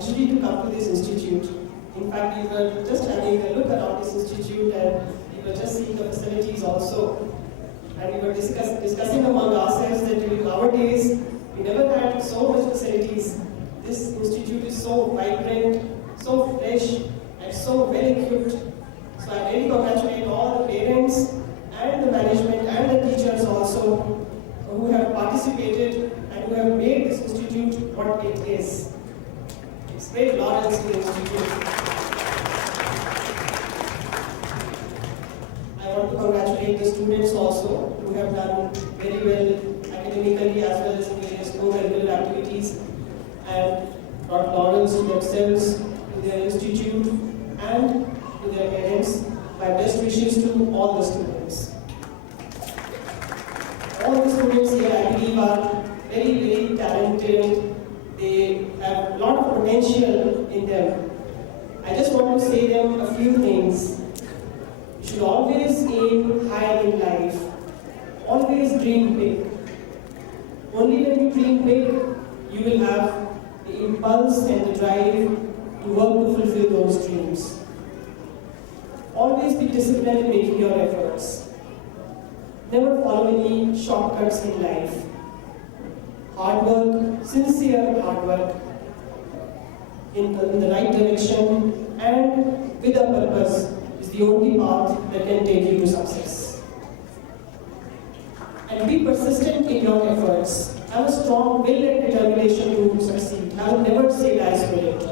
luxury to come to this institute. In fact, we were just having a look around this institute and we were just seeing the facilities also. And we were discussing among ourselves that in our days, we never had so much facilities. This institute is so vibrant, so fresh, and so well equipped. So I really congratulate all the parents and the management and the teachers also who have participated and who have made this institute what it is. It's great laurels to the institute. I want to congratulate the students also who have done very well academically as well as in various co-curricular activities and brought laurels to themselves, to their institute and to their parents. My best wishes to all the students. All the students here, I believe, are very, very talented. They have a lot of potential in them. I just want to say them a few things. You should always aim high in life. Always dream big. Only when you dream big, you will have the impulse and the drive to work to fulfill those dreams. Always be disciplined in making your efforts. Never follow any shortcuts in life. Hard work, sincere hard work, in the right direction and with a purpose is the only path that can take you to success. And be persistent in your efforts. Have a strong will and determination to succeed. I will never say dice for it.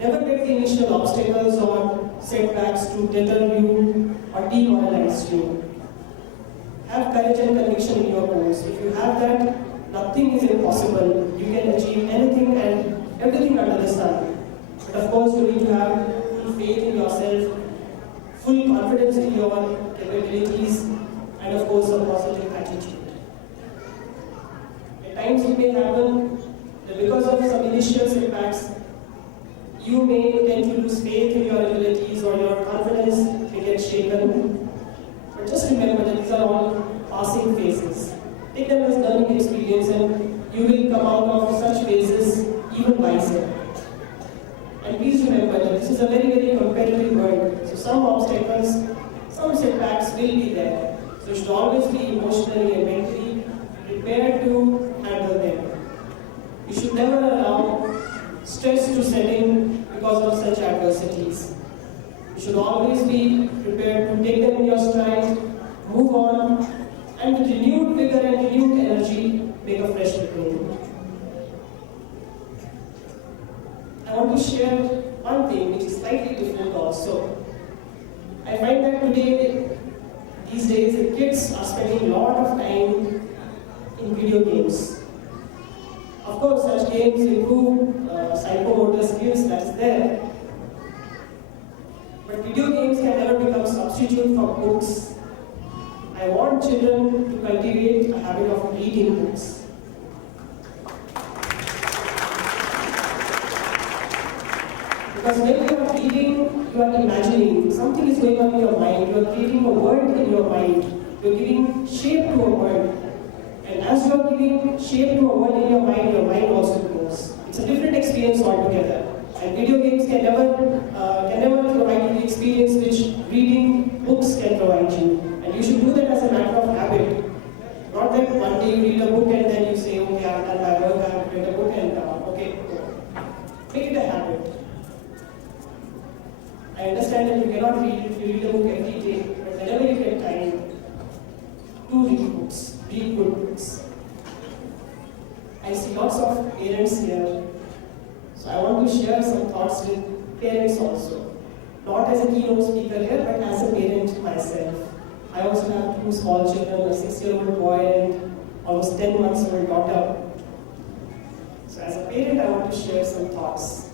Never let the initial obstacles or setbacks to deter you or demoralize you. Have courage and conviction in your goals. If you have that, nothing is impossible. You can achieve anything and everything under the sun. But of course, you need to have full faith in yourself, full confidence in your capabilities, and of course, a positive attitude. At times, it may happen that because of some initial setbacks, you may tend to lose faith in your abilities or your confidence may get shaken. But just remember that these are all passing phases. Take them as learning experience and you will come out of such phases even wiser. And please remember that this is a very, very competitive world. So some obstacles, some setbacks will be there. So you should always be emotionally and mentally prepared to handle them. You should never allow stress to set in because of such adversities. You should always be prepared to take them in your stride, move on, and with renewed vigor and renewed energy, make a fresh beginning. I want to share one thing which is slightly different also. I find that these days, the kids are spending a lot of time in video games. Of course, such games improve psychomotor skills, that's there. But video games can never become substitute for books. I want children to cultivate a habit of reading books. Because when you are reading, you are imagining. Something is going on in your mind. You are creating a world in your mind. You are giving shape to a world. And as you are giving shape to a world in your mind also grows. It's a different experience altogether. And video games can never provide you the experience which reading books can provide you. And you should do that as a matter of habit. Not that one day you read a book and then you say, okay, I've done my work, I've read a book and okay, go. Make it a habit. I understand that you cannot read a book every day, but whenever you get time, do read books, read good books. I see lots of parents here, so I want to share some thoughts with parents also. Not as a keynote speaker here, but as a parent myself. I also have two small children, a 6-year-old boy and almost 10 months old daughter. So as a parent, I want to share some thoughts.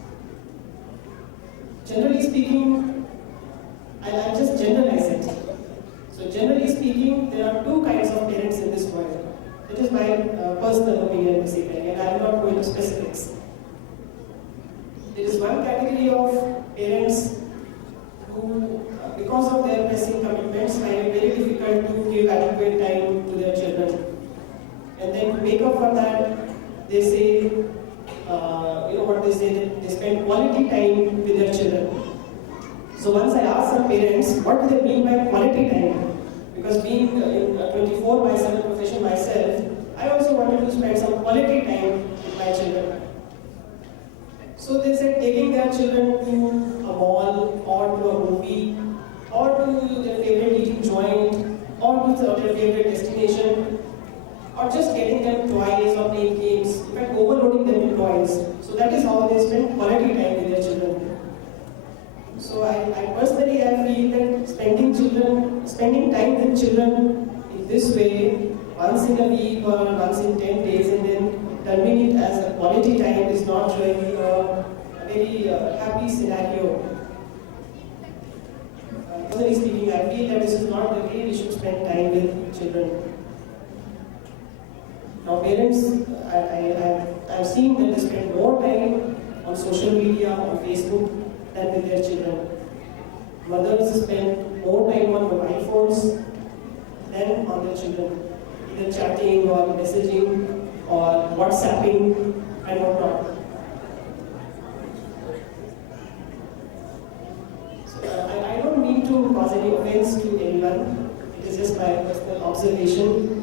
Generally speaking, I'll just generalize it. So generally speaking, there are two kinds of parents in this world. That is my personal opinion basically, and I will not go into specifics. There is one category of parents who, because of their pressing commitments, find it very difficult to give adequate time to their children. And then to make up for that, they say, quality time with their children. So once I asked some parents, what do they mean by quality time? Because being in a 24/7 profession myself, I also wanted to spend some quality time with my children. So they said taking their children to a mall or to a movie or to their favorite eating joint or to their favorite destination or just getting them toys or playing games, in fact overloading them with toys. So that is how they spend quality time with their children. So I personally feel that spending time with children in this way, once in a week or once in 10 days and then terming it as a quality time is not really a very happy scenario. Personally speaking, I feel that this is not the way we should spend time with children. Now parents, I've seen that they spend more time on social media, on Facebook than with their children. Mothers spend more time on mobile phones than on their children, either chatting or messaging or WhatsApping and whatnot. So I don't mean to cause any offense to anyone. It is just my personal observation.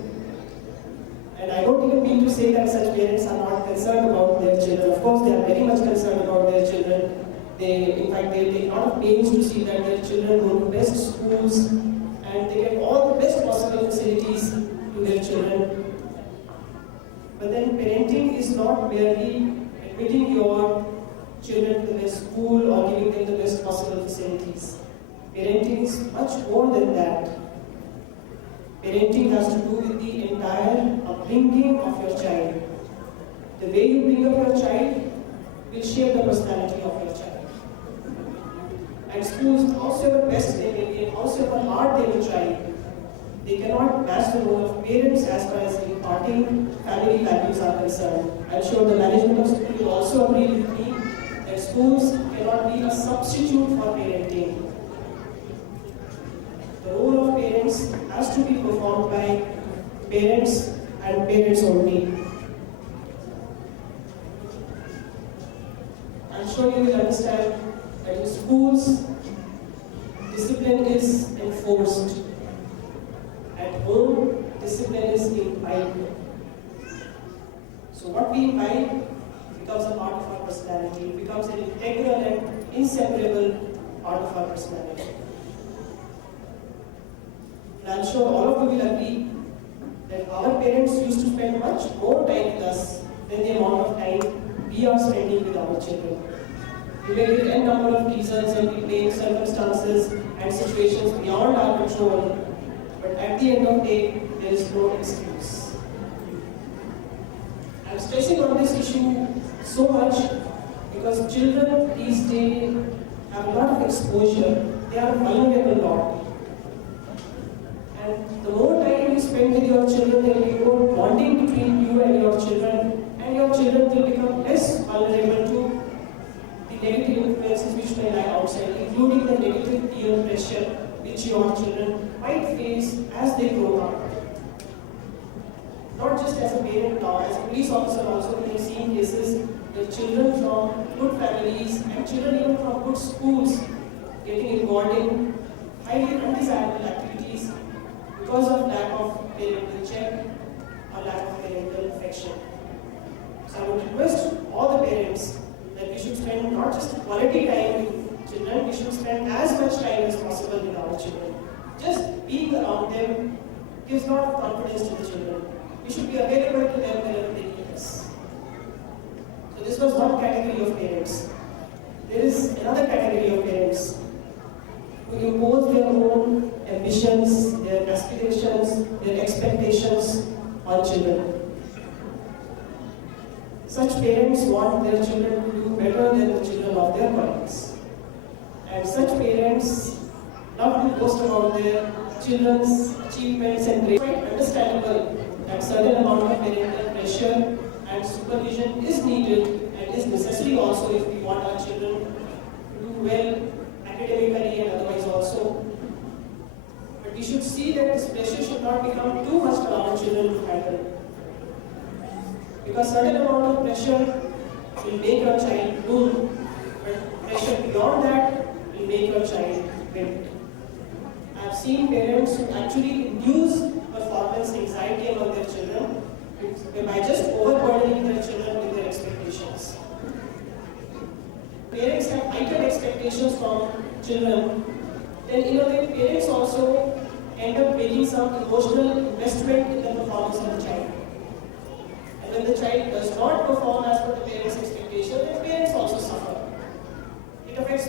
And I don't even mean to say that such parents are not concerned about their children. Of course, they are very much concerned about their children. In fact, they take a lot of pains to see that their children go to best schools and they get all the best possible facilities to their children. But then parenting is not merely admitting your children to the best school or giving them the best possible facilities. Parenting is much more than that. Parenting has to do with the entire upbringing of your child. The way you bring up your child will shape the personality of your child. And schools, however best they may be, and however hard they will try, they cannot match the role of parents as far as imparting family values are concerned. I'm sure the management of school will also agree with me that schools cannot be a substitute for parenting. The role of parents has to be performed by parents and parents only. I'm sure you will understand that in schools, discipline is enforced. At home, discipline is imbibed. So what we imbibe becomes a part of our personality. It becomes an integral and inseparable part of our personality. And I'm sure all of you will agree that our parents used to spend much more time with us than the amount of time we are spending with our children. We may get a number of reasons and we blame circumstances and situations beyond our control, but at the end of the day, there is no excuse. I'm stressing on this issue so much because children these days have a lot of exposure. They are vulnerable lot. And the more time you spend with your children, there will be more bonding between you and your children will become less vulnerable to the negative influences which may lie outside, including the negative peer pressure which your children might face as they grow up. Not just as a parent now, as a police officer also, we have seen cases where children from good families and children even from good schools getting involved in highly undesirable activities because of lack of parental check or lack of parental affection. So I would request all the parents that we should spend not just quality time with children, we should spend as much time as possible with our children. Just being around them gives a lot of confidence to the children. We should be available to them whenever they need us. So this was one category of parents. There is another category of parents who impose their own ambitions, their aspirations, their expectations on children. Such parents want their children to do better than the children of their colleagues. And such parents love to boast about their children's achievements and grades. It's quite understandable that certain amount of parental pressure and supervision is needed and is necessary also if we want our children to do well academically and otherwise also. But we should see that this pressure should not become too much for our children to handle. Because certain amount of pressure will make your child bloom, but pressure beyond that will make your child bend. I have seen parents who actually induce performance anxiety among their children by just overburdening their children with their expectations. Parents have heightened expectations from children, then in a way parents also end up making some emotional investment in the performance of the child. And when the child does not perform as per the parents' expectation, then parents also suffer. It affects